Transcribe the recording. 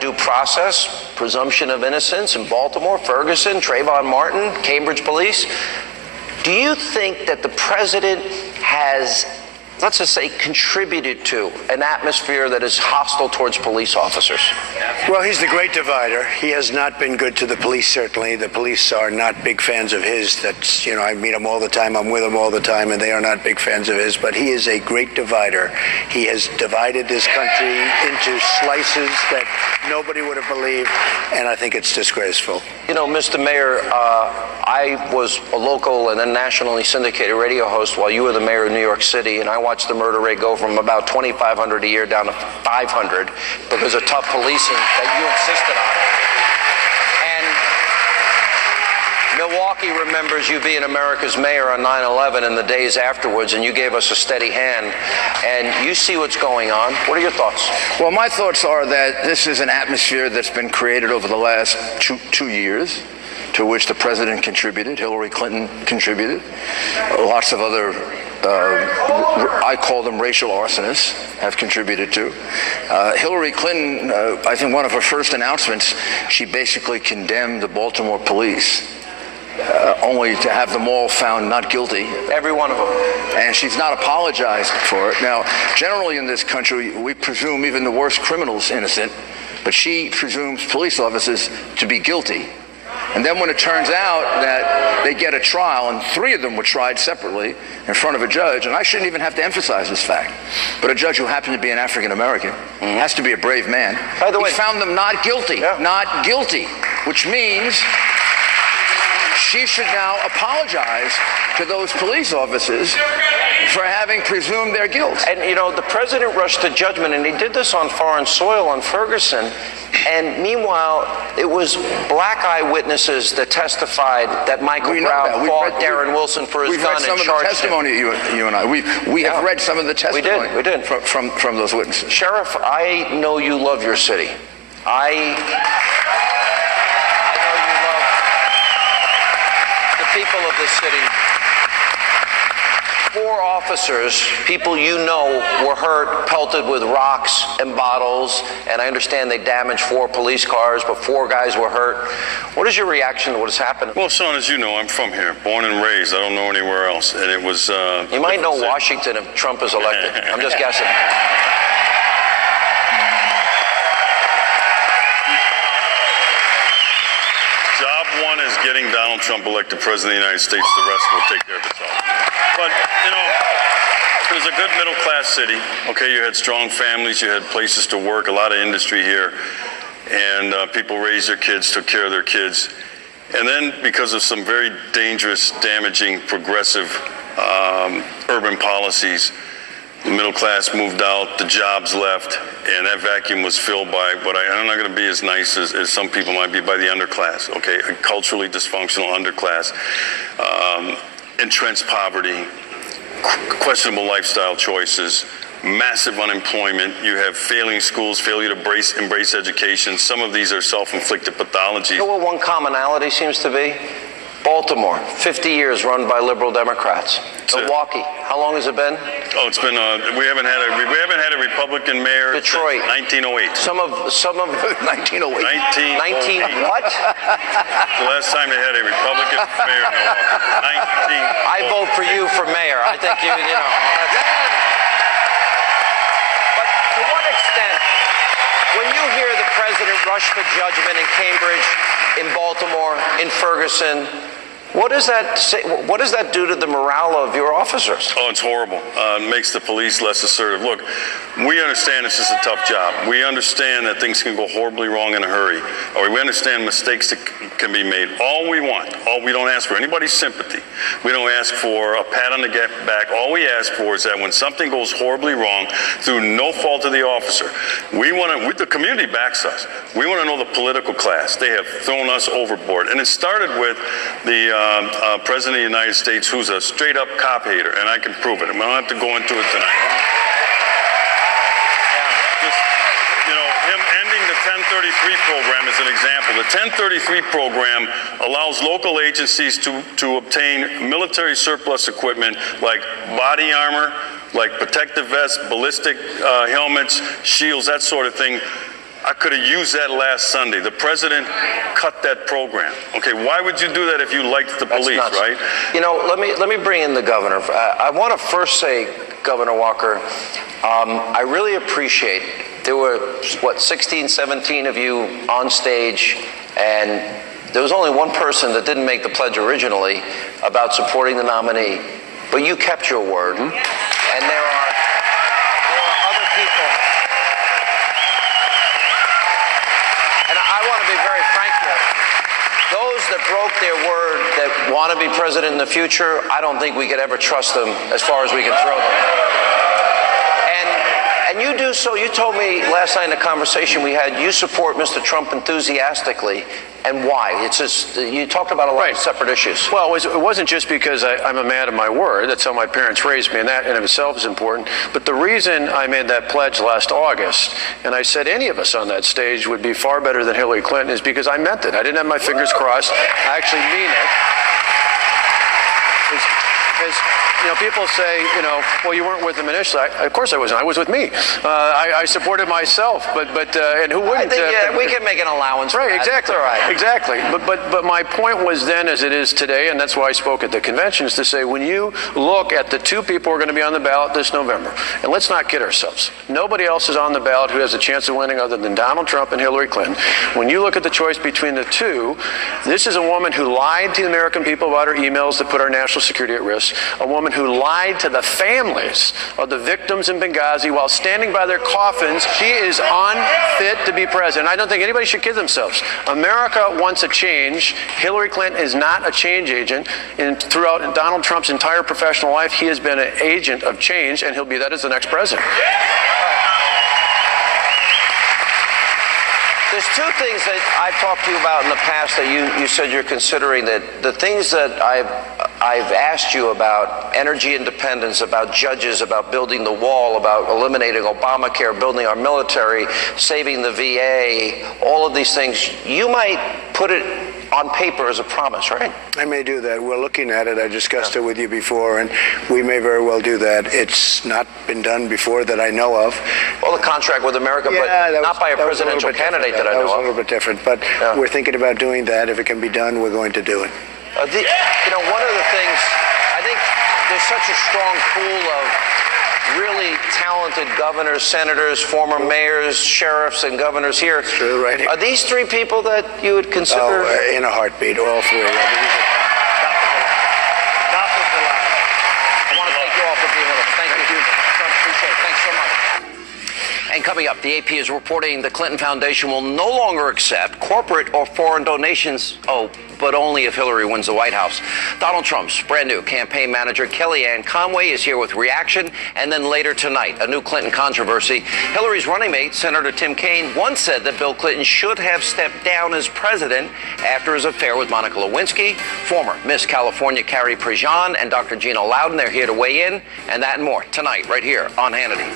Due process, presumption of innocence in Baltimore, Ferguson, Trayvon Martin, Cambridge police. Do you think that the president has, let's just say, contributed to an atmosphere that is hostile towards police officers? Well, he's the great divider. He has not been good to the police, certainly. The police are not big fans of his. That's, you know, I meet him all the time. I'm with him all the time, and they are not big fans of his. But he is a great divider. He has divided this country into slices that nobody would have believed, and I think it's disgraceful. You know, Mr. Mayor, I was a local and then nationally syndicated radio host while you were the mayor of New York City, and I watched the murder rate go from about 2,500 a year down to 500 because of tough policing that you insisted on. And Milwaukee remembers you being America's mayor on 9/11 and the days afterwards, and you gave us a steady hand. And you see what's going on. What are your thoughts? Well, my thoughts are that this is an atmosphere that's been created over the last two years, to which the president contributed, Hillary Clinton contributed, lots of other, I call them racial arsonists, have contributed to. Hillary Clinton, I think one of her first announcements, she basically condemned the Baltimore police, only to have them all found not guilty. Every one of them. And she's not apologized for it. Now, generally in this country, we presume even the worst criminals innocent, but she presumes police officers to be guilty. And then when it turns out that they get a trial, and 3 of them were tried separately in front of a judge, and I shouldn't even have to emphasize this fact, but a judge who happened to be an African-American, has to be a brave man. By the way, he found them not guilty, not guilty, which means she should now apologize to those police officers for having presumed their guilt. And, you know, the president rushed to judgment, and he did this on foreign soil on Ferguson. And meanwhile, it was black eyewitnesses that testified that Michael Brown fought Darren Wilson for his gun and charged him. We've read some of the testimony, you and I. We have read some of the testimony. We did. From those witnesses. Sheriff, I know you love your city. I know you love the people of this city. 4 officers, people you know, were hurt, pelted with rocks and bottles, and I understand they damaged 4 police cars, but 4 guys were hurt. What is your reaction to what has happened? Well, Sean, as you know, I'm from here, born and raised. I don't know anywhere else, and it was... you might know Washington if Trump is elected. I'm just guessing. Job 1 is getting Donald Trump elected President of the United States. The rest will take care of itself. But, you know, it was a good middle-class city. Okay, you had strong families, you had places to work, a lot of industry here, and people raised their kids, took care of their kids. And then, because of some very dangerous, damaging, progressive urban policies, the middle class moved out, the jobs left, and that vacuum was filled by what I'm not going to be as nice as some people might be, by the underclass, okay, a culturally dysfunctional underclass. Entrenched poverty, questionable lifestyle choices, massive unemployment. You have failing schools, failure to embrace education. Some of these are self-inflicted pathologies. You know what one commonality seems to be? Baltimore, 50 years run by liberal Democrats. Milwaukee, how long has it been? Oh, it's been we haven't had a Republican mayor. Detroit, since 1908. Some of 1908. 19 what? The last time they had a Republican mayor in Milwaukee. I vote for you for mayor. I think you know. But to what extent, when you hear the president rush to judgment in Cambridge, in Baltimore, in Ferguson, what does that say? What does that do to the morale of your officers? Oh, it's horrible. It makes the police less assertive. Look, we understand this is a tough job. We understand that things can go horribly wrong in a hurry. Or we understand mistakes that can be made. All we don't ask for anybody's sympathy. We don't ask for a pat on the back. All we ask for is that when something goes horribly wrong through no fault of the officer, the community backs us. We want to know the political class. They have thrown us overboard. And it started with the President of the United States, who's a straight-up cop hater, and I can prove it. And we don't have to go into it tonight. Just, you know, him ending the 1033 program is an example. The 1033 program allows local agencies to obtain military surplus equipment like body armor, like protective vests, ballistic helmets, shields, that sort of thing, I could have used that last Sunday. The president cut that program. Okay, why would you do that if you liked the police, right? You know, let me bring in the governor. I want to first say, Governor Walker, I really appreciate, there were, what, 16, 17 of you on stage, and there was only one person that didn't make the pledge originally about supporting the nominee, but you kept your word. And there are other people. And I want to be very frank here. Those that broke their word that want to be president in the future, I don't think we could ever trust them as far as we can throw them. And you do so, you told me last night in a conversation we had, you support Mr. Trump enthusiastically. And why? It's just, you talked about a lot of separate issues. Well, it wasn't just because I'm a man of my word. That's how my parents raised me, and that in of itself is important. But the reason I made that pledge last August, and I said any of us on that stage would be far better than Hillary Clinton, is because I meant it. I didn't have my fingers crossed. I actually mean it. As you know, people say, you know, well, you weren't with them initially. Of course I wasn't. I was with me. I supported myself, but and who wouldn't? I think we can make an allowance. Right, for that. exactly. All right. Exactly. But my point was then, as it is today, and that's why I spoke at the convention, is to say when you look at the two people who are going to be on the ballot this November, and let's not kid ourselves, nobody else is on the ballot who has a chance of winning other than Donald Trump and Hillary Clinton. When you look at the choice between the two, this is a woman who lied to the American people about her emails that put our national security at risk, a woman who lied to the families of the victims in Benghazi while standing by their coffins. She is unfit to be president. I don't think anybody should kid themselves. America wants a change. Hillary Clinton is not a change agent. And throughout Donald Trump's entire professional life, he has been an agent of change, and he'll be that as the next president. There's two things that I've talked to you about in the past that you said you're considering, that the things that I've asked you about, energy independence, about judges, about building the wall, about eliminating Obamacare, building our military, saving the VA, all of these things, you might put it on paper as a promise, right? I may do that. We're looking at it. I discussed it with you before, and we may very well do that. It's not been done before that I know of. Well, the contract with America, but not by a presidential candidate that I know of. That was a little bit different, but we're thinking about doing that. If it can be done, we're going to do it. You know, one of the things, I think there's such a strong pool of really talented governors, senators, former mayors, sheriffs, and governors here. True, right. Are these three people that you would consider? Oh, in a heartbeat, all three. Top of the line. I want to thank you all for being with us. Thank you. Appreciate it. Thanks so much. And coming up, the AP is reporting the Clinton Foundation will no longer accept corporate or foreign donations. Oh, but only if Hillary wins the White House. Donald Trump's brand new campaign manager, Kellyanne Conway, is here with reaction. And then later tonight, a new Clinton controversy. Hillary's running mate, Senator Tim Kaine, once said that Bill Clinton should have stepped down as president after his affair with Monica Lewinsky. Former Miss California Carrie Prejean and Dr. Gina Loudon, they're here to weigh in. And that and more tonight, right here on Hannity.